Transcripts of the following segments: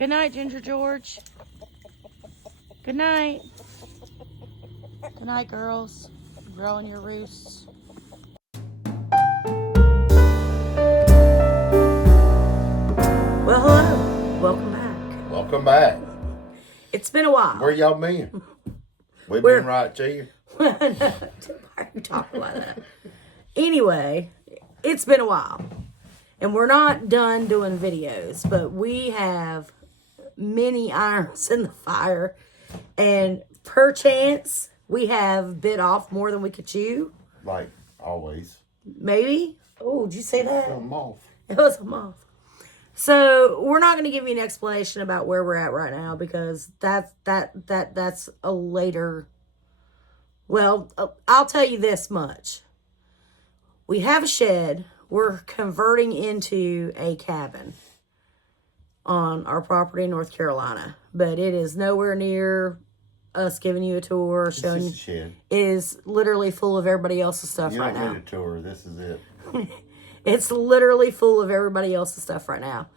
Good night, Ginger George. Good night. Good night, girls. Growing your roosts. Well, hello. Welcome back. Welcome back. It's been a while. Where y'all been? We've been right to you. Why are you talking like that? Anyway, it's been a while. And we're not done doing videos, but we have many irons in the fire. And perchance, we have bit off more than we could chew. Like always. Maybe. Oh, did you say that? It was a moth. It was a moth. So we're not going to give you an explanation about where we're at right now because that's a later. Well, I'll tell you this much. We have a shed. We're converting into a cabin on our property in North Carolina, but it is nowhere near us giving you a tour, showing you. Shed. It is literally full of everybody else's stuff right now. You don't need a tour. This is it. It's literally full of everybody else's stuff right now.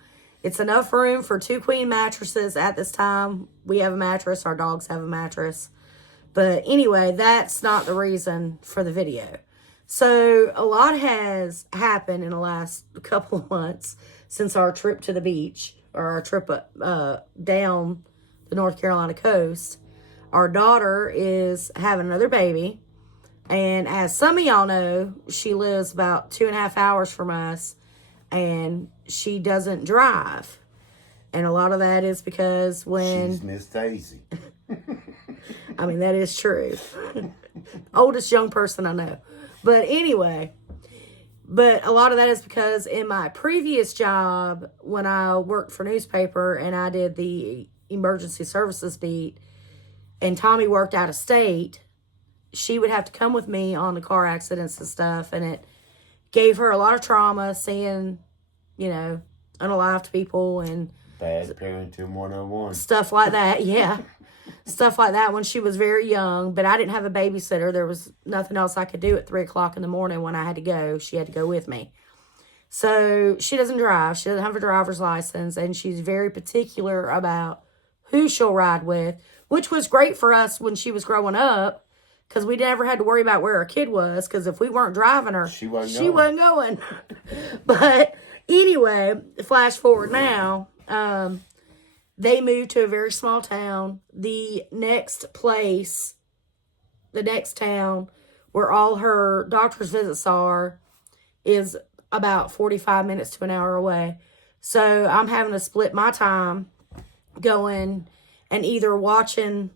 It's enough room for 2 queen mattresses at this time. We have a mattress. Our dogs have a mattress. But anyway, that's not the reason for the video. So a lot has happened in the last couple of months since our trip to the beach or our trip down the North Carolina coast. Our daughter is having another baby. And as some of y'all know, she lives about 2.5 hours from us and she doesn't drive. And a lot of that is because when... She's Miss Daisy. I mean, that is true. Oldest young person I know. But anyway, but a lot of that is because in my previous job, when I worked for newspaper and I did the emergency services beat, and Tommy worked out of state, she would have to come with me on the car accidents and stuff, and it gave her a lot of trauma seeing, unalived people and Bad Parenting 101. stuff like that, yeah. Stuff like that when she was very young, but I didn't have a babysitter. There was nothing else I could do at 3 o'clock in the morning when I had to go. She had to go with me. So she doesn't drive. She doesn't have a driver's license, and she's very particular about who she'll ride with, which was great for us when she was growing up because we never had to worry about where our kid was because if we weren't driving her, she wasn't going. But anyway, flash forward now. They moved to a very small town. The next town where all her doctor's visits are is about 45 minutes to an hour away. So I'm having to split my time going and either watching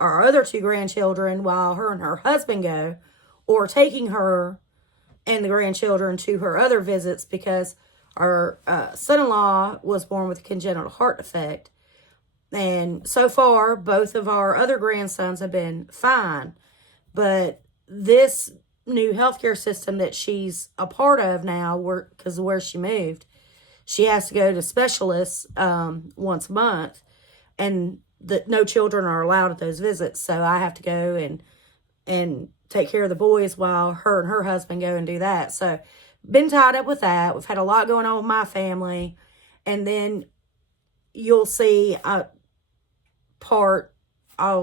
our other 2 grandchildren while her and her husband go, or taking her and the grandchildren to her other visits because our son-in-law was born with a congenital heart defect. And so far, both of our other grandsons have been fine. But this new healthcare system that she's a part of now, because of where she moved, she has to go to specialists once a month. And no children are allowed at those visits. So I have to go and take care of the boys while her and her husband go and do that. So been tied up with that. We've had a lot going on with my family. And then you'll see I'll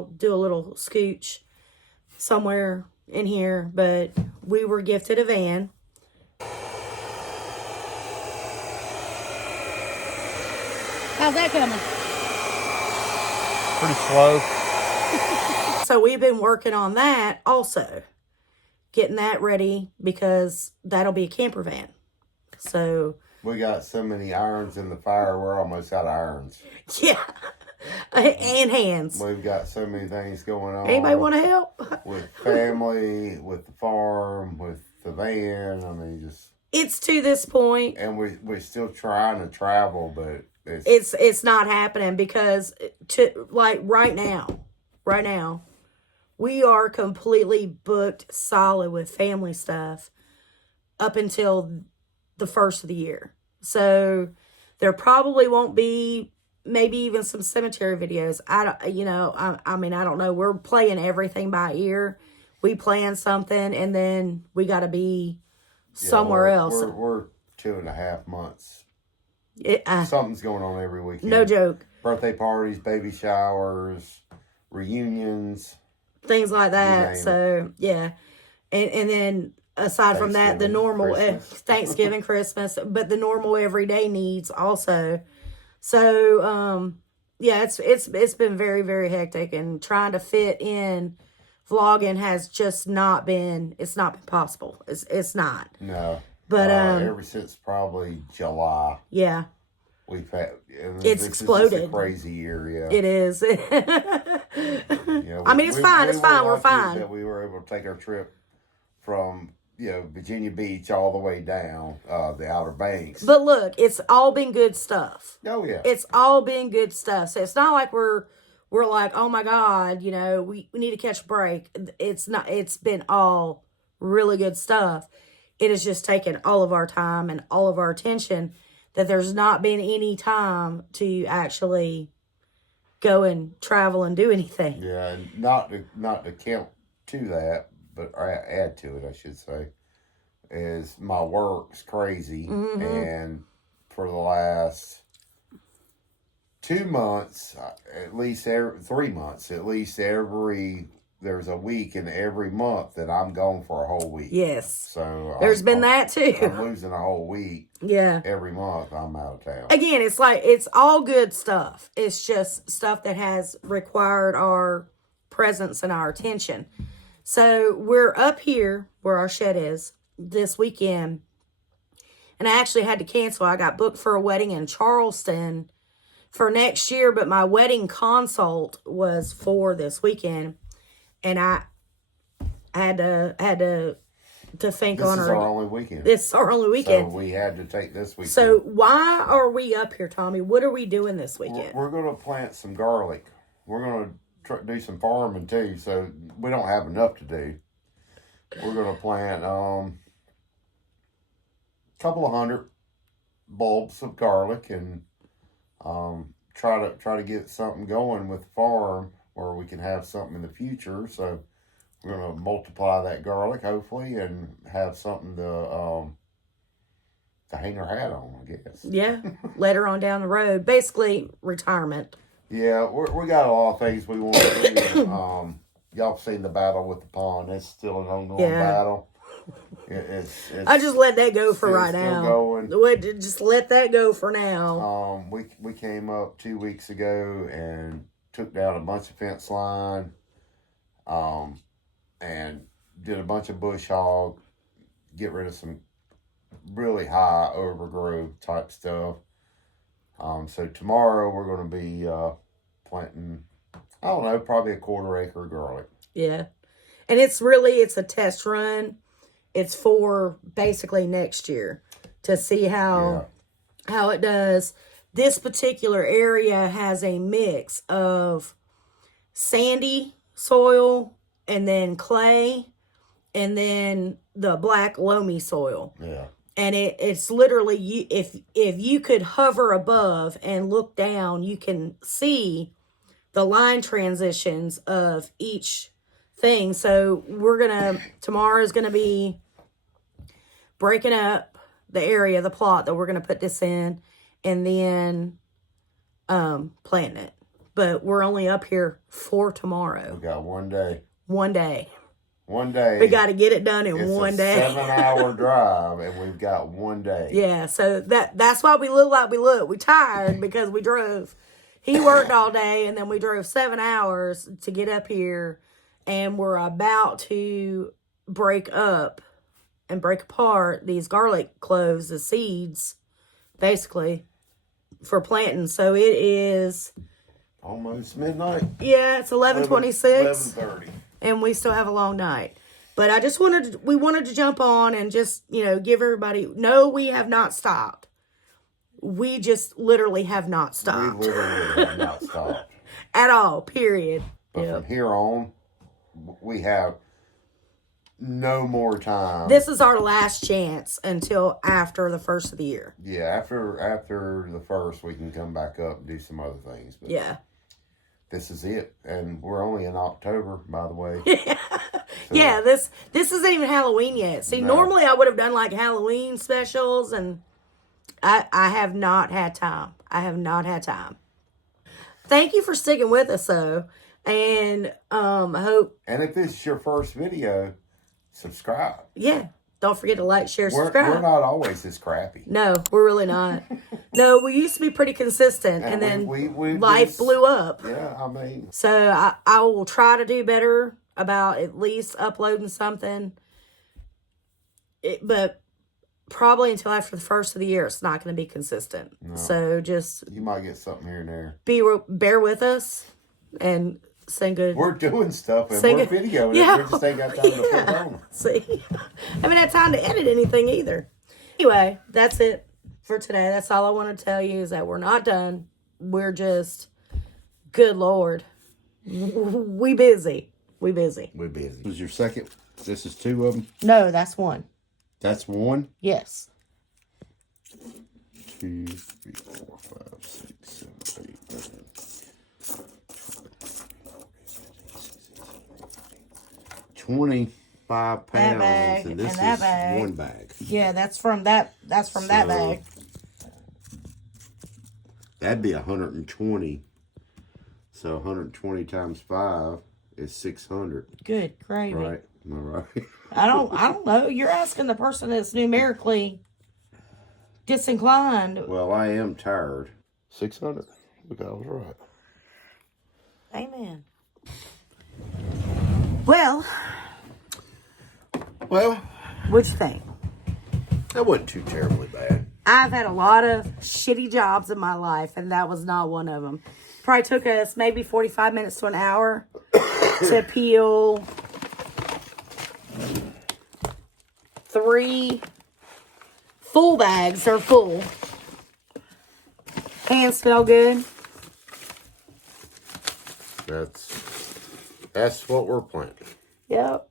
do a little scooch somewhere in here. But we were gifted a van. How's that coming? Pretty slow. So we've been working on that also. Getting that ready because that'll be a camper van. So we got so many irons in the fire, we're almost out of irons. Yeah. And hands. We've got so many things going on. Anybody want to help? With family, with the farm, with the van. I mean, it's to this point. And we're still trying to travel, but it's not happening because right now, we are completely booked solid with family stuff up until the first of the year. So there probably won't be maybe even some cemetery videos. I don't know. We're playing everything by ear. We plan something and then we got to be somewhere else. We're 2.5 months Something's going on every weekend. No joke. Birthday parties, baby showers, reunions. Things like that. So, yeah. And then aside from that, the normal Thanksgiving, Christmas, but the normal everyday needs also. So, yeah, it's been very, very hectic, and trying to fit in vlogging has just not been possible. It's not. No. But ever since probably July. Yeah. We've had it's exploded. It's a crazy year, yeah. It is. I mean, it's fine. It's fine. We're fine. That we were able to take our trip from Virginia Beach all the way down the Outer Banks. But look, it's all been good stuff. Oh yeah, it's all been good stuff. So it's not like we're like, oh my God, we need to catch a break. It's not. It's been all really good stuff. It has just taken all of our time and all of our attention, that there's not been any time to actually go and travel and do anything. Yeah, and not to count to that, but add to it, I should say, is my work's crazy. Mm-hmm. And for the last 2 months, at least 3 months, at least there's a week in every month that I'm gone for a whole week. Yes. So there's been that too. I'm losing a whole week. Yeah. Every month I'm out of town. Again, it's like, it's all good stuff. It's just stuff that has required our presence and our attention. So we're up here where our shed is this weekend, and I actually had to cancel. I got booked for a wedding in Charleston for next year, but my wedding consult was for this weekend. And I had to think on This is our only weekend. This is our only weekend. So we had to take this weekend. So why are we up here, Tommy? What are we doing this weekend? We're going to plant some garlic. We're going to do some farming too. So we don't have enough to do. We're going to plant a couple of 100 bulbs of garlic, and try to get something going with the farm, where we can have something in the future. So we're going to multiply that garlic, hopefully, and have something to hang our hat on, I guess. Yeah, later on down the road. Basically, retirement. Yeah, we got a lot of things we want to do. Y'all seen the battle with the pond. It's still an ongoing battle. It's I just let that go for right now. Going. Just let that go for now. We came up 2 weeks ago and took down a bunch of fence line, and did a bunch of bush hog, get rid of some really high overgrowth type stuff. So tomorrow we're going to be planting, I don't know, probably a 1/4 acre of garlic. Yeah. And it's a test run. It's for basically next year to see how it does. This particular area has a mix of sandy soil, and then clay, and then the black loamy soil. Yeah. And it's literally, if you could hover above and look down, you can see the line transitions of each thing. So tomorrow is going to be breaking up the area, the plot that we're going to put this in, and then planting it. But we're only up here for tomorrow. We got 1 day. 1 day. 1 day. We got to get it done in 1 day. It's a 7-hour drive, and we've got 1 day. Yeah, so that's why we look like we look. We tired because we drove. He worked all day, and then we drove 7 hours to get up here, and we're about to break up and break apart these garlic cloves, the seeds, basically, for planting. So it is almost midnight. Yeah, it's 11:26. 11:30. And we still have a long night. But we wanted to jump on and just, give everybody, no, we have not stopped. We just literally have not stopped. We literally have not stopped. At all, period. But from here on, we have no more time. This is our last chance until after the first of the year. Yeah, after the first, we can come back up and do some other things. But yeah. This is it. And we're only in October, by the way. So, yeah, this isn't even Halloween yet. See, normally I would have done like Halloween specials and I have not had time. I have not had time. Thank you for sticking with us, though. And I hope. And if this is your first video, subscribe. Yeah. Don't forget to like, share, We're subscribe. not always this crappy. No, we're really not. No, we used to be pretty consistent, and then life blew up. Yeah, I mean. So I will try to do better about at least uploading something. But probably until after the first of the year, it's not going to be consistent. No. So just... You might get something here and there. Bear with us and sing good. We're doing stuff and we're videoing it. We just ain't got time to put it on. See? I haven't had time to edit anything either. Anyway, that's it for today. That's all I want to tell you is that we're not done. We're just... Good Lord. We busy. We busy. We busy. This is your second... This is two of them? No, that's one. That's one? Yes. 2, 3, 4, 5, 6, 7, 8, 9, 25 pounds, and this is one bag. Yeah, that's from that. That's from that bag. That'd be 120. So 120 times 5 is 600. Good gravy. Right? Am I right? I don't know. You're asking the person that's numerically disinclined. Well, I am tired. 600. Look, I was right. Amen. Well, what'd you think? That wasn't too terribly bad. I've had a lot of shitty jobs in my life, and that was not one of them. Probably took us maybe 45 minutes to an hour to peel 3 full bags. They're full. Hands smell good. That's what we're planting. Yep.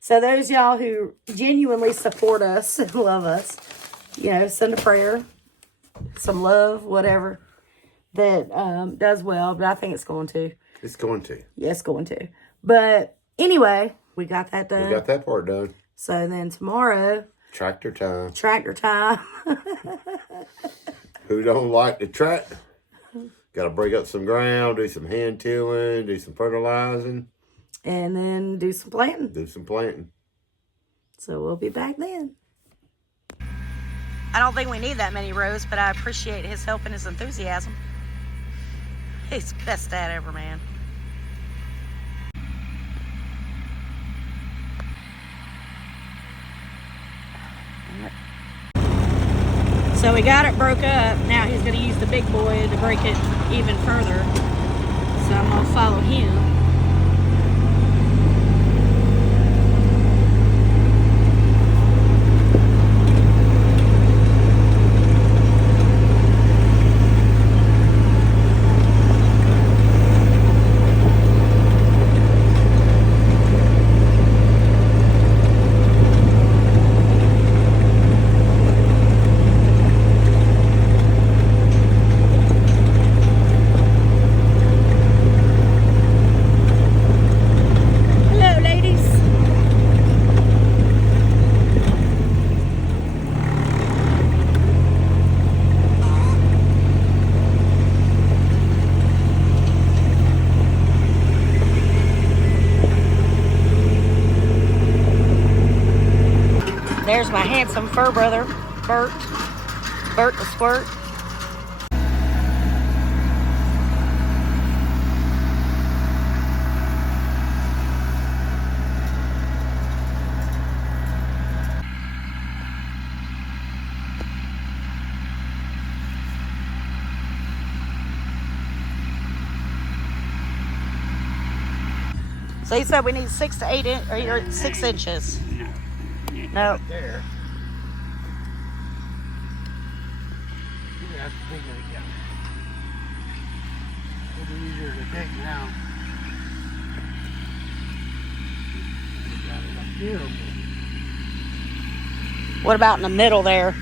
So those y'all who genuinely support us and love us, you know, send a prayer, some love, whatever, that does well. But I think it's going to. It's going to. Yeah, it's going to. But anyway, we got that done. We got that part done. So then tomorrow. Tractor time. Tractor time. Who don't like to track? Got to break up some ground, do some hand tilling, do some fertilizing. And then do some planting. Do some planting. So we'll be back then. I don't think we need that many rows, but I appreciate his help and his enthusiasm. He's the best dad ever, man. So we got it broke up. Now he's going to use the big boy to break it even further. So I'm going to follow him. There's my handsome fur brother, Bert. Bert the Squirt. So you said we need 6 to 8 or 6 inches. No. There. That's bigger again. It'll be easier to dig now. Got it up here. What about in the middle there?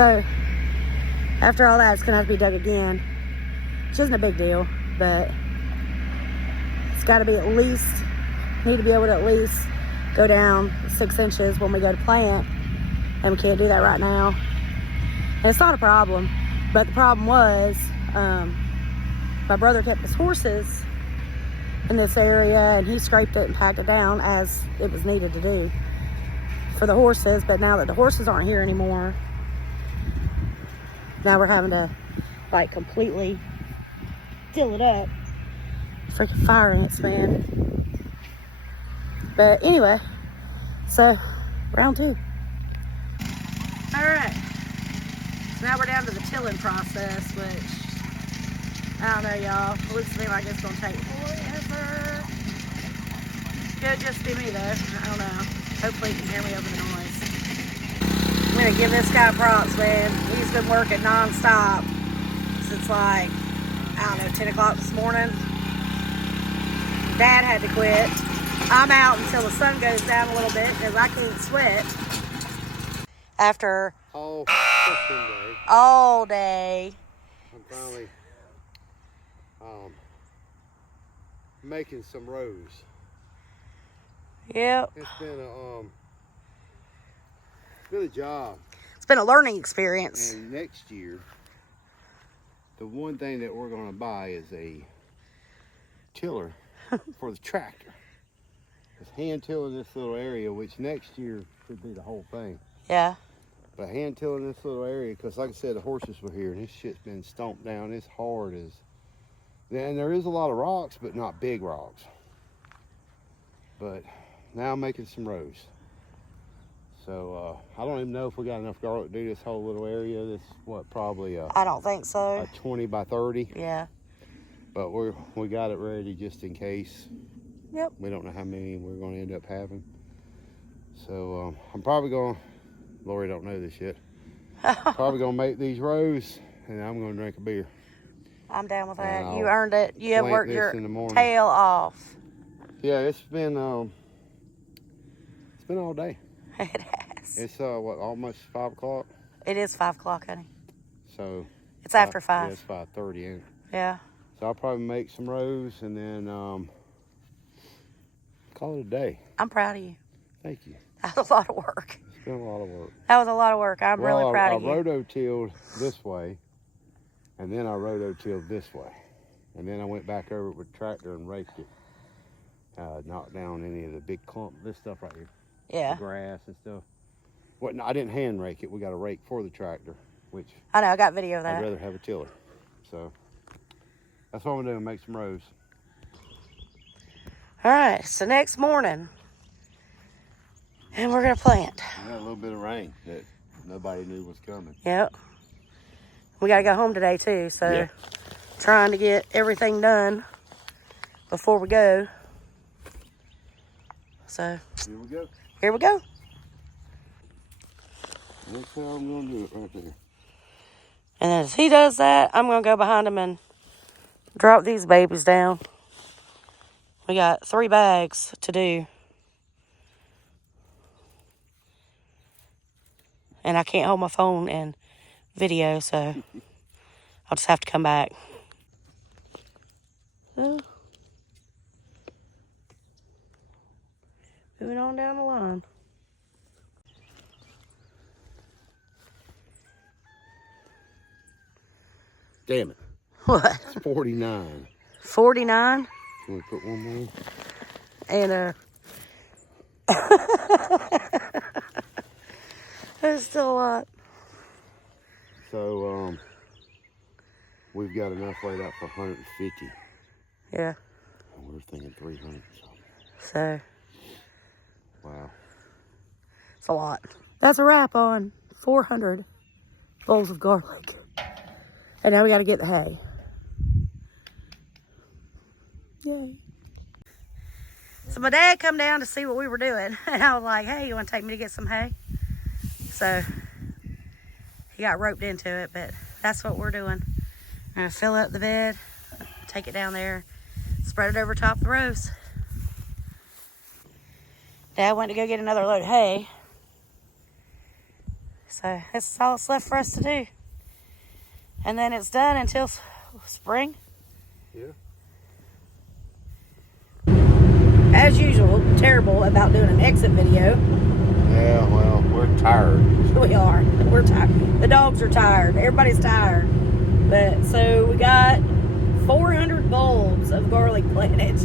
So, after all that, it's going to have to be dug again. Which isn't a big deal, but it's got to be at least, need to be able to at least go down 6 inches when we go to plant. And we can't do that right now. And it's not a problem, but the problem was, my brother kept his horses in this area, and he scraped it and packed it down as it was needed to do for the horses. But now that the horses aren't here anymore, now we're having to like completely till it up. Freaking fire ants, man. But anyway, so round 2. All right, so now we're down to the tilling process, which I don't know, y'all. It looks to me like it's gonna take forever. Could just be me though. I don't know. Hopefully you can hear me over the noise. I'm gonna give this guy props, man. He's been working non-stop since like, I don't know, 10 o'clock this morning. Dad had to quit. I'm out until the sun goes down a little bit because I can't sweat. After all day. I'm finally making some rows. Yep. It's been a job. It's been a learning experience. And next year, the one thing that we're going to buy is a tiller for the tractor. It's hand tilling this little area, which next year could be the whole thing. Yeah. But hand tilling this little area, because like I said, the horses were here, and this shit's been stomped down. It's hard as. And there is a lot of rocks, but not big rocks. But now I'm making some rows. So I don't even know if we got enough garlic to do this whole little area. This what, probably I don't think so. a 20 by 30. Yeah. But we got it ready just in case. Yep. We don't know how many we're going to end up having. So I'm probably going. Lori don't know this yet. Probably going to make these rows, and I'm going to drink a beer. I'm down with that. You earned it. You have worked your in tail off. Yeah, it's been all day. It has. It's what, almost 5 o'clock. It is 5 o'clock, honey. So it's after 5. Yeah, it's 5:30, ain't it? Yeah. So I'll probably make some rows and then call it a day. I'm proud of you. Thank you. That was a lot of work. It's been a lot of work. That was a lot of work. I'm really proud of you. I rototilled this way, and then I rototilled this way, and then I went back over it with the tractor and raked it. Knocked down any of the big clump, this stuff right here. Yeah. The grass and stuff. Well, no, I didn't hand rake it. We got a rake for the tractor, which I know. I got video of that. I'd rather have a tiller. So that's what I'm doing. Make some rows. All right. So next morning, and we're gonna plant. We got a little bit of rain that nobody knew was coming. Yep. We gotta go home today too, so yeah. Trying to get everything done before we go. So Here we go. Here we go. That's how I'm gonna do it right there. And as he does that, I'm gonna go behind him and drop these babies down. We got 3 bags to do. And I can't hold my phone and video, so I'll just have to come back. So, moving on down the line. Damn it. What? It's 49. 49? Can we put one more? And there's still a lot. So we've got enough laid out for 150. Yeah. And we're thinking 300. So. Wow. It's a lot. That's a wrap on 400 bowls of garlic. And now we got to get the hay. Yay. So my dad come down to see what we were doing. And I was like, hey, you want to take me to get some hay? So he got roped into it, but that's what we're doing. I'm going to fill up the bed, take it down there, spread it over top of the rows. Dad went to go get another load of hay. So this is all that's left for us to do. And then it's done until spring. Yeah. As usual, terrible about doing an exit video. Yeah, well, we're tired. We are. We're tired. The dogs are tired. Everybody's tired. But so we got 400 bulbs of garlic planted.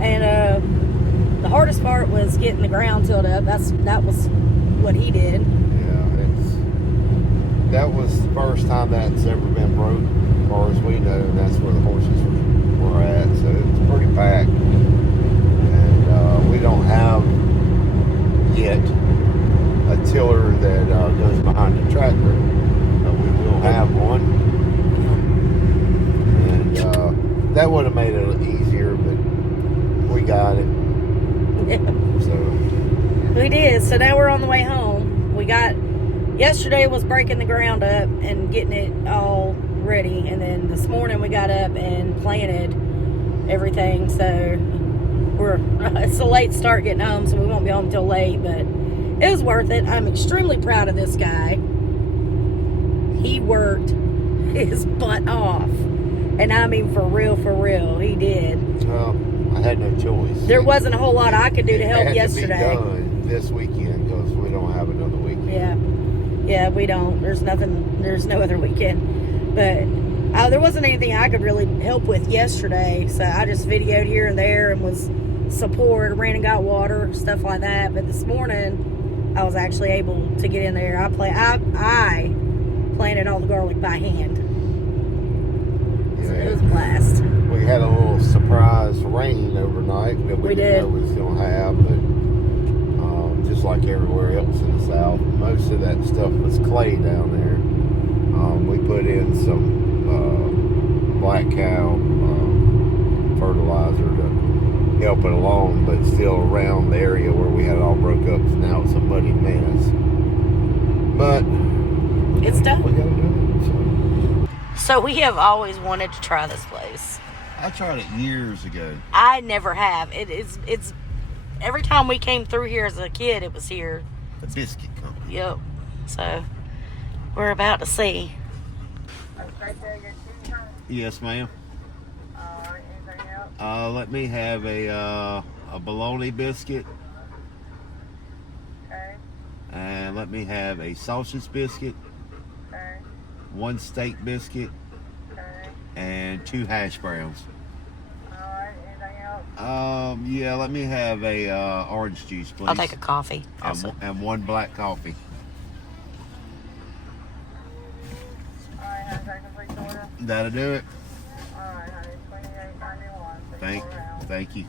And the hardest part was getting the ground tilled up. That was what he did. Yeah, that was the first time that's ever been broke, as far as we know, and that's where the horses were at. So it's pretty packed. And we don't have yet a tiller that goes behind the tractor. We will have one. And that would have made it easier, but we got it. So We did. So now we're on the way home. Yesterday was breaking the ground up and getting it all ready. And then this morning we got up and planted everything. So it's a late start getting home, so we won't be home until late, but it was worth it. I'm extremely proud of this guy. He worked his butt off. And I mean for real, he did. well, I had no choice. There wasn't a whole lot I could do to help It had yesterday. To be done this weekend because we don't have another weekend. Yeah, we don't. There's no other weekend. But there wasn't anything I could really help with yesterday, so I just videoed here and there and was support, ran and got water, stuff like that. But this morning, I was actually able to get in there. I planted all the garlic by hand. So it was a blast. We had a little surprise rain overnight that we didn't know we was going to have, but just like everywhere else in the South, most of that stuff was clay down there. We put in some black cow fertilizer to help it along, but still around the area where we had it all broke up, so now it's a muddy mess. But It's done. we got to do it. So we have always wanted to try this place. I tried it years ago. I never have. It's every time we came through here as a kid, it was here. The Biscuit Company. Yep. So we're about to see. Yes, ma'am. Let me have a bologna biscuit. Okay. And let me have a sausage biscuit, Okay. 1 steak biscuit, Okay. and 2 hash browns. Alright, anything else? Yeah, let me have a orange juice, please. I'll take a coffee. Also. and 1 black coffee. Alright, has that complete order? That'll do it. Alright, honey, $28.91. Thank you.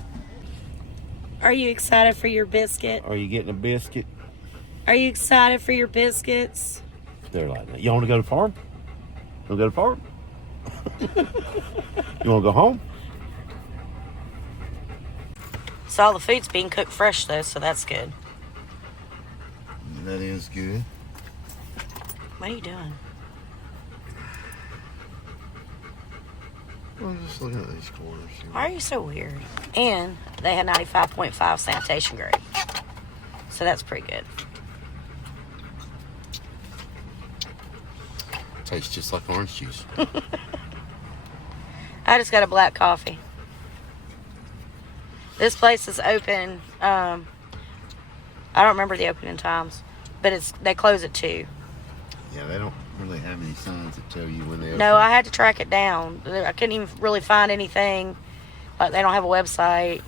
Are you excited for your biscuit? Are you getting a biscuit? Are you excited for your biscuits? They're like that. You want to go to the farm? You want to go to the farm? You want to go home? So all the food's being cooked fresh though, so that's good. That is good. What are you doing? I'm just looking at these corners. Why are you so weird? And they had 95.5 sanitation grade. So that's pretty good. Tastes just like orange juice. I just got a black coffee. This place is open. I don't remember the opening times, but they close at 2. Yeah, they don't really have any signs that tell you when they open. No, I had to track it down. I couldn't even really find anything. Like they don't have a website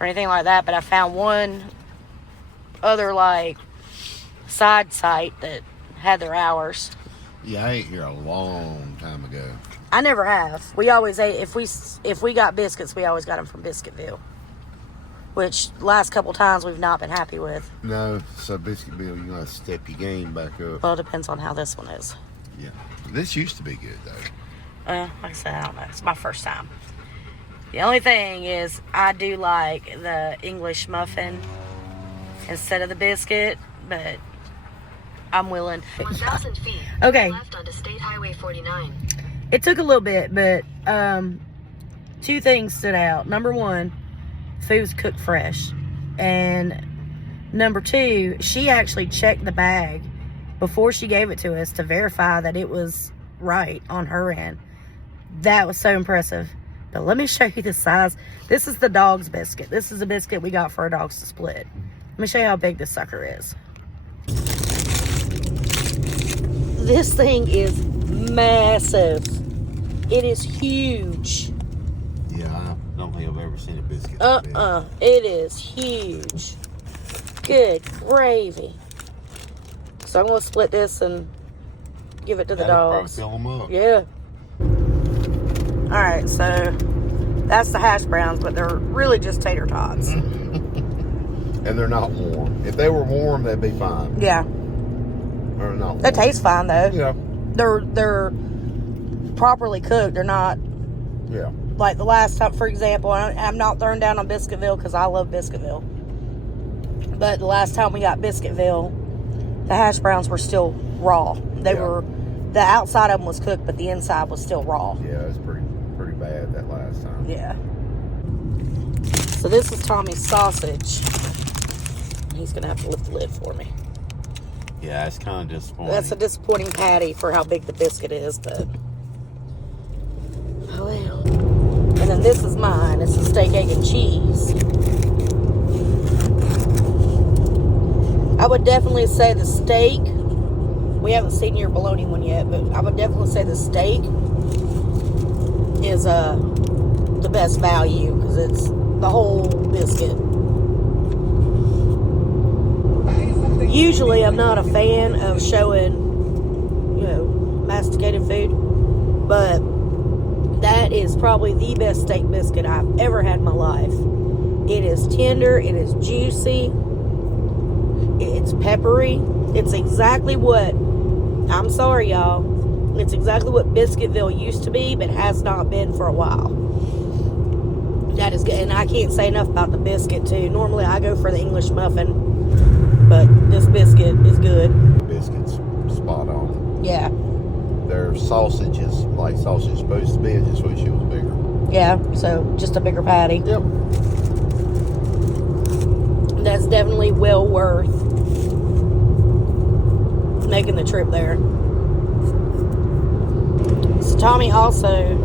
or anything like that. But I found one other like side site that had their hours. Yeah, I ate here a long time ago. I never have. We always ate if we got biscuits, we always got them from Biscuitville, which last couple times we've not been happy with. No, so Biscuitville, you're going to step your game back up. Well, it depends on how this one is. Yeah. This used to be good, though. Like I said, I don't know. It's my first time. The only thing is I do like the English muffin instead of the biscuit, but I'm willing. 1,000 feet. Okay. Left onto State Highway 49. It took a little bit, but 2 things stood out. Number 1, food was cooked fresh. And Number two, she actually checked the bag before she gave it to us to verify that it was right on her end. That was so impressive. But let me show you the size. This is the dog's biscuit. This is a biscuit we got for our dogs to split. Let me show you how big this sucker is. This thing is massive. It is huge. Yeah, I don't think I've ever seen a biscuit like this. It is huge. Good gravy. So I'm going to split this and give it to the dogs. Probably fill them up. Yeah. Alright, so that's the hash browns, but they're really just tater tots. And they're not warm. If they were warm, they'd be fine. Yeah. Or not warm. They taste fine though. Yeah. They're properly cooked. They're not Yeah. like the last time, for example, I'm not throwing down on Biscuitville because I love Biscuitville. But the last time we got Biscuitville, the hash browns were still raw. They were, the outside of them was cooked, but the inside was still raw. Yeah, it's pretty bad that last time. Yeah. So this is Tommy's sausage. He's going to have to lift the lid for me. Yeah, it's kind of disappointing. That's a disappointing patty for how big the biscuit is, but oh well. And then this is mine. It's a steak, egg, and cheese. I would definitely say the steak, we haven't seen your bologna one yet, but I would definitely say the steak is the best value because it's the whole biscuit. Usually I'm not a fan of showing, masticated food, but that is probably the best steak biscuit I've ever had in my life. It is tender, it is juicy, it's peppery. It's exactly what, I'm sorry y'all, it's exactly what Biscuitville used to be, but has not been for a while. That is good, and I can't say enough about the biscuit too. Normally I go for the English muffin, but this biscuit is good. Biscuits, spot on. Yeah. Their sausage is like sausage is supposed to be. I just wish it was bigger. Yeah, so just a bigger patty. Yep. That's definitely well worth making the trip there. So Tommy also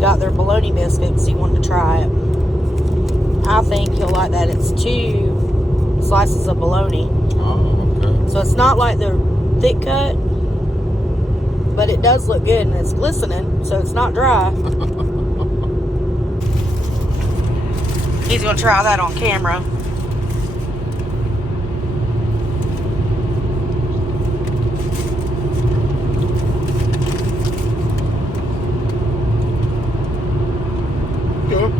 got their bologna biscuits. He wanted to try it. I think he'll like that. It's 2 slices of bologna. Oh, okay. So it's not like they're thick cut, but it does look good and it's glistening, so it's not dry. He's going to try that on camera. Good.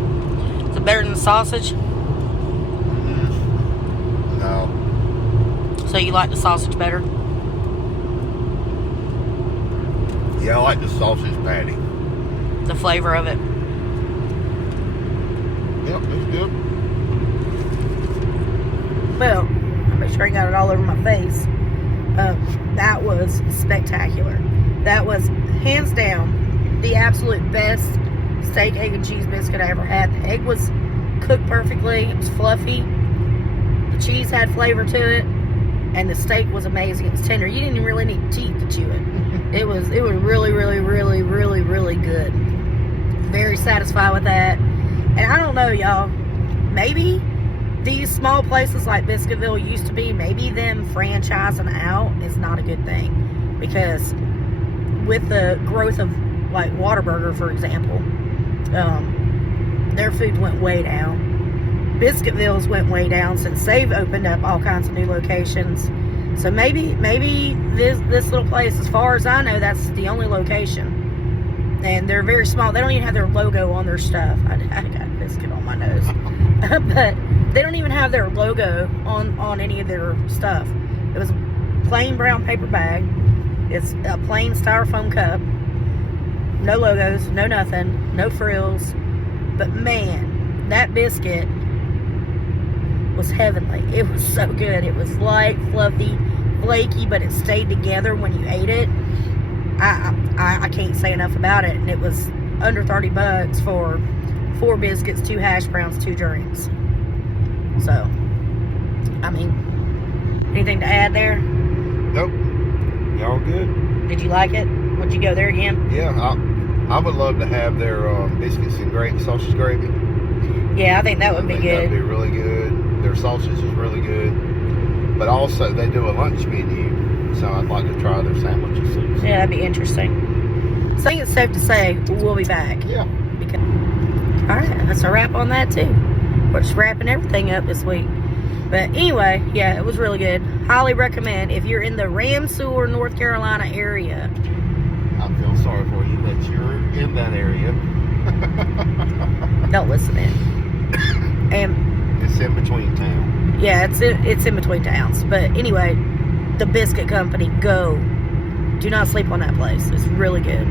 Is it better than the sausage? No. So you like the sausage better? Yeah, I like the sausage patty. The flavor of it. Yep, it's good. Well, I'm make sure I got it all over my face. That was spectacular. That was hands down the absolute best steak, egg, and cheese biscuit I ever had. The egg was cooked perfectly. It was fluffy. The cheese had flavor to it, and the steak was amazing. It was tender. You didn't even really need teeth to chew it. It was really, really, really, really, really good. Very satisfied with that. And I don't know, y'all. Maybe these small places like Biscuitville used to be, maybe them franchising out is not a good thing. Because with the growth of, like, Whataburger, for example, their food went way down. Biscuitville's went way down since they've opened up all kinds of new locations. So maybe this little place, as far as I know, that's the only location. And they're very small. They don't even have their logo on their stuff. I got Biscuit on my nose. But they don't even have their logo on any of their stuff. It was a plain brown paper bag. It's a plain styrofoam cup. No logos, no nothing, no frills. But man, that biscuit was heavenly. It was so good. It was light, fluffy, flaky, but it stayed together when you ate it. I can't say enough about it. And it was under $30 for 4 biscuits, 2 hash browns, 2 drinks. So, I mean, bad there? Nope. Y'all good? Did you like it? Would you go there again? Yeah, I would love to have their biscuits and gravy, sausage gravy. Yeah, I think that would be That'd be good. really good. Their sausage is really good. But also, they do a lunch menu, so I'd like to try their sandwiches too. Yeah, that'd be interesting. So I think it's safe to say we'll be back. Yeah. Because, all right, that's a wrap on that too. We're just wrapping everything up this week. But anyway, yeah, it was really good. Highly recommend if you're in the Ramsuer, North Carolina area. I feel sorry for you that you're in that area. Don't listen in. And It's in between town. yeah, it's in between towns. But anyway, the Biscuit Company, go. Do not sleep on that place. It's really good.